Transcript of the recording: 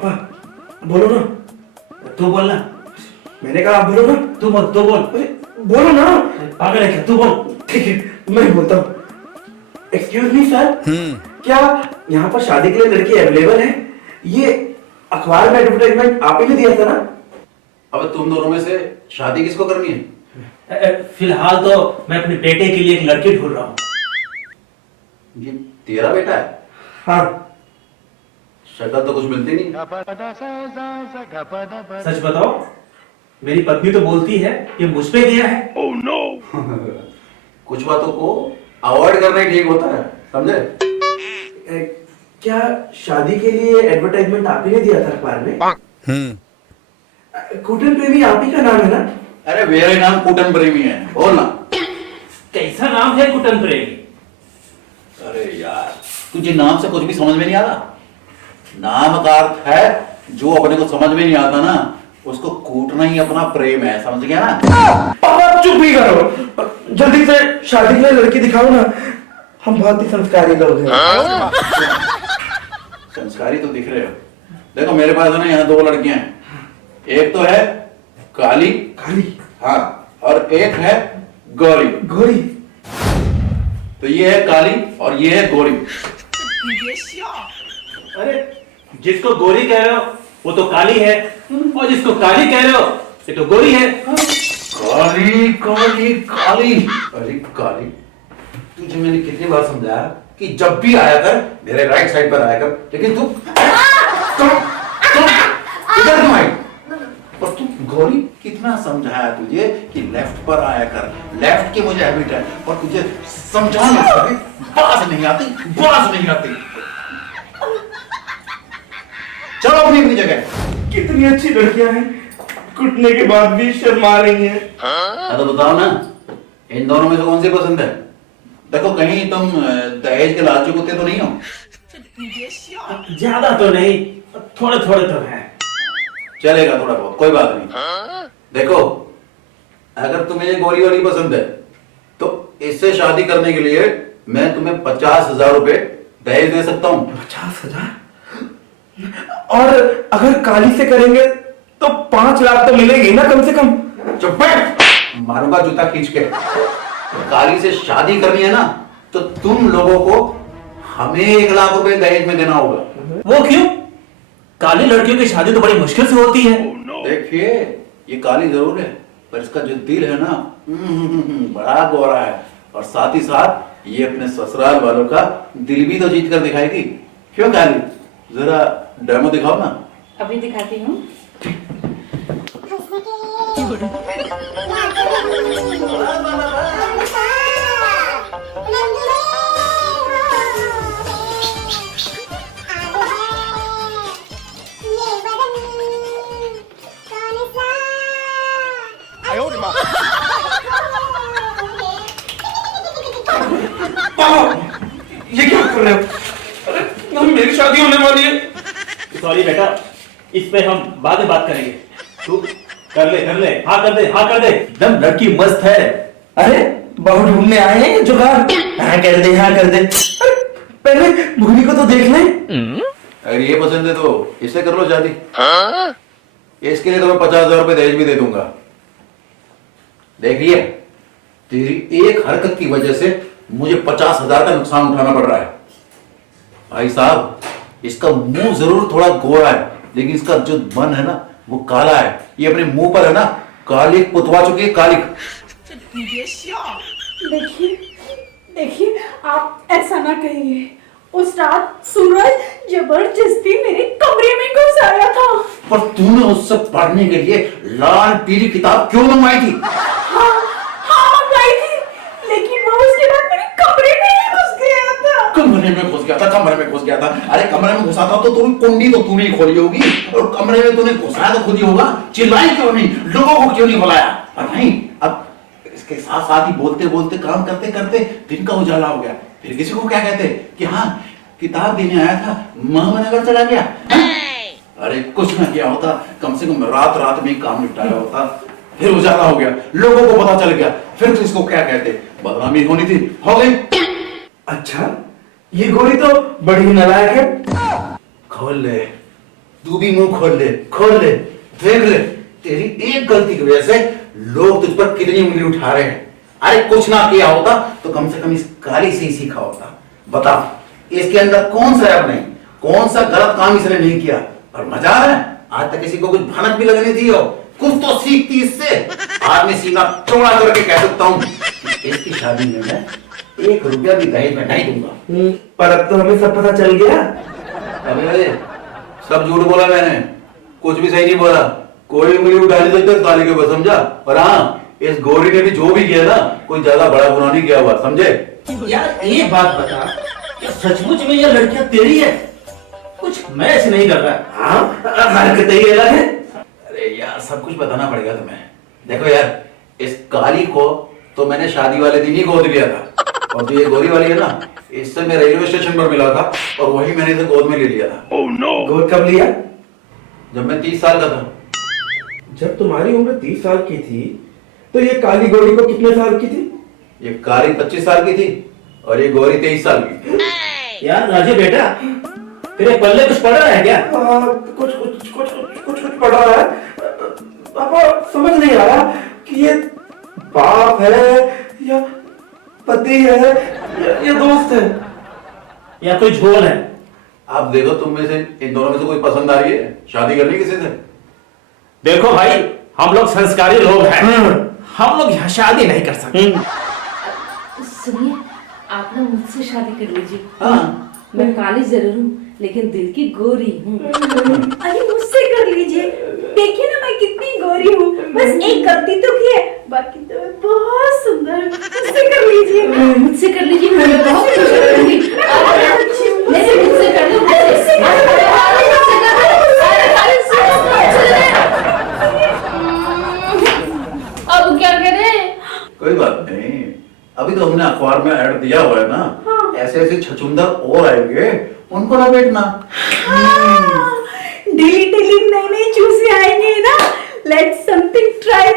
पापा बोलो ना। तू बोलना। मैंने कहा आप बोलो ना। तू बोल, तू बोल। अरे बोलो ना। पागल है क्या? तू बोल। ठीक है मैं बोलता हूँ। एक्सक्यूज मी सर, क्या यहाँ पर शादी के लिए लड़की अवेलेबल है? ये अखबार में एडवर्टाइजमेंट आप ही ने दिया था ना? अब तुम दोनों में से शादी किसको करनी है? फिलहाल तो मैं अपने बेटे के लिए एक लड़की ढूंढ रहा हूँ। ये तेरा बेटा है? हाँ। शक्ल तो कुछ मिलती नहीं। सच बताओ, मेरी पत्नी तो बोलती है कि मुझ पे गया है। Oh no. कुछ बातों को अवॉइड करना ही ठीक होता है, समझे? क्या शादी के लिए एडवर्टाइजमेंट आप ही ने दिया था अखबार में? कुटन प्रेमी आप ही का नाम है ना? अरे मेरा नाम कुटन प्रेमी है, बोल ना। कैसा नाम है कुटन प्रेमी? अरे यार, तुझे नाम से कुछ भी समझ में नहीं आता। नाम का अर्थ है जो अपने को समझ में नहीं आता ना, उसको कूटना ही अपना प्रेम है, समझ गया ना? पापा चुप ही करो, जल्दी से शादी के लिए लड़की दिखाओ ना। हम बहुत ही संस्कारी लोग हैं। संस्कारी तो दिख रहे हो। देखो मेरे पास है ना यहाँ 2 लड़कियां हैं। एक तो है काली। काली? हाँ, और एक है गौरी। गौरी? तो ये है काली और ये है गौरी। अरे जिसको गोरी कह रहे हो वो तो काली है, और जिसको काली कह रहे हो ये तो गोरी है। काली काली काली। अरे काली, तुझे मैंने कितनी बार समझाया कि जब भी आया कर मेरे राइट साइड पर आया कर, लेकिन तू इधर क्यों आई? और तू गौरी, कितना समझाया तुझे कि लेफ्ट पर आया कर, लेफ्ट की मुझे हैबिट है, और तुझे समझाने से बात नहीं आती, बात नहीं आती। चलो अपनी अपनी जगह। कितनी अच्छी लड़कियां हैं, कुटने के बाद भी शर्मा रही हैं। तो बताओ ना, इन दोनों में से कौन सी पसंद है? देखो कहीं तुम दहेज के लालची कुत्ते तो नहीं हो? ज्यादा तो नहीं, थोड़े थोड़े तो है। चलेगा थोड़ा बहुत, कोई बात नहीं। देखो, अगर तुम्हें ये गोरी वाली पसंद है तो इससे शादी करने के लिए मैं तुम्हें 50,000 रुपए दहेज दे सकता हूँ। 50,000? और अगर काली से करेंगे तो 5 लाख तो मिलेगी ना कम से कम? चुप बैठ, मारूंगा जूता खींच के। काली से शादी करनी है ना तो तुम लोगों को हमें 1 लाख रुपए दहेज में देना होगा। वो क्यों? काली लड़कियों की शादी तो बड़ी मुश्किल से होती है। देखिए, ये काली जरूर है पर इसका जो दिल है ना, बड़ा गोरा है, और साथ ही साथ ये अपने ससुराल वालों का दिल भी तो जीत कर दिखाएगी। क्यों काली, जरा डेमो दिखाओ ना। अभी दिखाती हूँ। ये क्या कर रहे हो? अरे मेरी शादी होने वाली है। सॉरी बेटा, इस पे हम बाद में बात करेंगे। तू कर ले, हाँ कर दे, हाँ कर दे। एकदम लड़की मस्त है। अरे बहू ढूंढने आए हैं जुगाड़? हाँ कर दे, हाँ कर दे। पहले भूरी को तो देख ले। अगर ये पसंद है तो इससे कर लो शादी। इसके लिए तो मैं 50,000 रुपए दहेज भी दे दूंगा। देखिए, तेरी एक हरकत की वजह से मुझे 50,000 का नुकसान उठाना पड़ रहा है। भाई साहब, इसका मुंह जरूर थोड़ा गोरा है लेकिन इसका जो मन है ना वो काला है। ये अपने मुंह पर है ना कालिक पुतवा चुकी है, कालिक। देखिए देखिए, आप ऐसा ना कहिए। उस रात सूरज जबरदस्ती मेरे कमरे में घुस आया था। पर तूने उससे पढ़ने के लिए लाल पीली किताब क्यों मंगवाई थी? हाँ मंगवाई थी, लेकिन वो उसके बाद मेरे कमरे में ही घुस गया था। कमरे में घुस गया था? कमरे में घुस गया था? अरे कमरे में घुसा था तो तूने कुंडी तो तूने ही खोली होगी, और कमरे में तूने घुसाया तो खुद ही होगा। चिल्लाई क्यों नहीं? लोगों को क्यों नहीं बुलाया? और नहीं, अब इसके साथ साथ ही बोलते बोलते काम करते करते दिन का उजाला हो गया। फिर किसी को क्या कहते कि हाँ किताब देने आया था, महानगर चला गया। अरे कुछ ना किया होता, कम से कम रात रात में काम निपटाया होता। फिर उजाला हो गया, लोगों को पता चल गया, फिर तो इसको क्या कहते? बदनामी होनी थी, हो गई। अच्छा, ये गोरी तो बड़ी नालायक है। खोल ले, तू भी मुंह खोल ले, देख ले, तेरी एक गलती की वजह से लोग तुझ पर कितनी उंगली उठा रहे हैं। अरे कुछ ना किया होता तो कम से कम इस काली से ही सीखा होता। बता, इसके अंदर कौन सा ऐप नहीं, कौन सा गलत काम इसने नहीं किया, और मजा आ रहा है। आज तक किसी को कुछ भनक भी लगने दी हो, कुछ तो सीखती इससे। आज मैं सीना चौड़ा करके कह सकता हूँ कि इसकी शादी में मैं 1 रुपया भी दहेज में नहीं दूंगा। पर अब तो हमें सब पता चल गया। अबे सब झूठ बोला मैंने, कुछ भी सही नहीं बोला। कोई उंगली उठा नहीं सकता ताली के ऊपर, समझा। और हाँ, इस गौरी ने भी जो भी किया ना, कोई ज्यादा बड़ा गुनाह नहीं किया हुआ, समझे। यार एक बात बता, क्या सचमुच में ये लड़कियां तेरी है? कुछ मैच नहीं कर रहा है। हाँ, हरकतें ही अलग है। अरे यार, सब कुछ बताना पड़ेगा तुम्हें। देखो यार, इस काली को तो मैंने शादी वाले दिन ही गोद लिया था, और जो ये गौरी वाली है ना, इससे मैं रेलवे स्टेशन पर मिला था, और वही मैंने इसे गोद में ले लिया था। Oh no. गोद कब लिया? जब मैं 30 साल का था। जब तुम्हारी उम्र 30 साल की थी, तो ये काली गौरी को कितने साल की थी? ये काली 25 साल की थी, और ये गौरी 23 साल की। यार राजू बेटा, तेरे पल्ले कुछ पड़ रहा है क्या? कुछ पढ़ रहा है। पापा समझ नहीं आ रहा कि ये बाप है या पति है या दोस्त है या कोई झोल है। आप देखो, तुम में से इन दोनों में से कोई पसंद आ रही है शादी करनी किसी से? देखो भाई, हम लोग संस्कारी लोग हैं, हम लोग यहाँ शादी नहीं कर सकते। सुनिए, आप ना मुझसे शादी कर लीजिए। हाँ। मैं काली जरूर हूँ, लेकिन दिल की गोरी हूँ। अरे मुझसे कर लीजिए, देखिए ना मैं कितनी गोरी हूँ। बस एक गलती तो की है, बाकी तो मैं बहुत सुंदर हूँ। मुझसे कर लीजिए। मुझसे कर लीजिए, मैं बहुत खुश होंगी। नहीं, मुझसे कर लो, मुझसे। अब क्या करें? कोई बात नहीं, अभी तो हमने अखबार में ऐड दिया हुआ है ना। हाँ। ऐसे ऐसे छछुंदर और आएंगे, उनको ना बेचना। डेली डेली नई नई चूजे आएंगे ना। Let's something try.